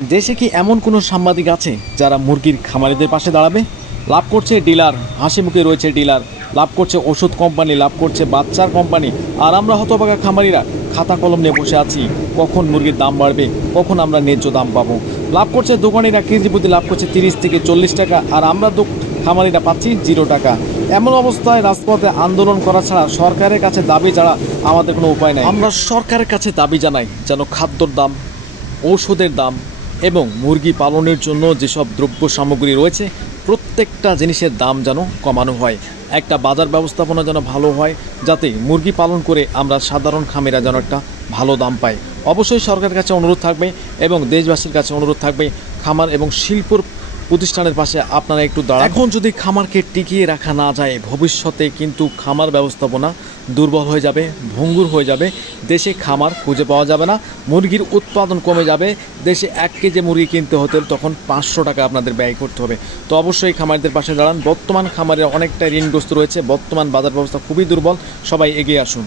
দেশে কি এমন কোনো সাংবাদিক আছে যারা মুরগির খামারিদের পাশে দাঁড়াবে? লাভ করছে ডিলার, হাসি মুখে রয়েছে ডিলার, লাভ করছে ওষুধ কোম্পানি, লাভ করছে বাচ্চার কোম্পানি, আর আমরা হতভাগা খামারিরা খাতা কলম নিয়ে বসে আছি কখন মুরগির দাম বাড়বে, কখন আমরা ন্যায্য দাম পাবো। লাভ করছে দোকানিরা, কেজি প্রতি লাভ করছে 30 থেকে 40 টাকা, আর আমরা খামারিরা পাচ্ছি 0 টাকা। এমন অবস্থায় রাজপথে আন্দোলন করা ছাড়া, সরকারের কাছে দাবি ছাড়া আমাদের কোনো উপায় নাই। আমরা সরকারের কাছে দাবি জানাই যেন খাদ্যর দাম, ঔষধের দাম এবং মুরগি পালনের জন্য যেসব দ্রব্য সামগ্রী রয়েছে প্রত্যেকটা জিনিসের দাম যেন কমানো হয়। একটা বাজার ব্যবস্থাপনা যেন ভালো হয়, যাতে মুরগি পালন করে আমরা সাধারণ খামারিরা যেন একটা ভালো দাম পাই। অবশ্যই সরকারের কাছে অনুরোধ থাকবে এবং দেশবাসীর কাছে অনুরোধ থাকবে, খামার এবং শিল্প প্রতিষ্ঠানের পাশে আপনারা একটু দাঁড়ান। এখন যদি খামারকে টিকিয়ে রাখা না যায়, ভবিষ্যতে কিন্তু খামার ব্যবস্থাপনা দুর্বল হয়ে যাবে, ভঙ্গুর হয়ে যাবে। দেশে খামার খুঁজে পাওয়া যাবে না, মুরগির উৎপাদন কমে যাবে। দেশে 1 কেজি মুরগি কিনতে হতে তখন 500 টাকা আপনাদের ব্যয় করতে হবে। তো অবশ্যই খামারিদের পাশে দাঁড়ান। বর্তমান খামারে অনেকটা ঋণগ্রস্ত রয়েছে, বর্তমান বাজার ব্যবস্থা খুবই দুর্বল। সবাই এগিয়ে আসুন।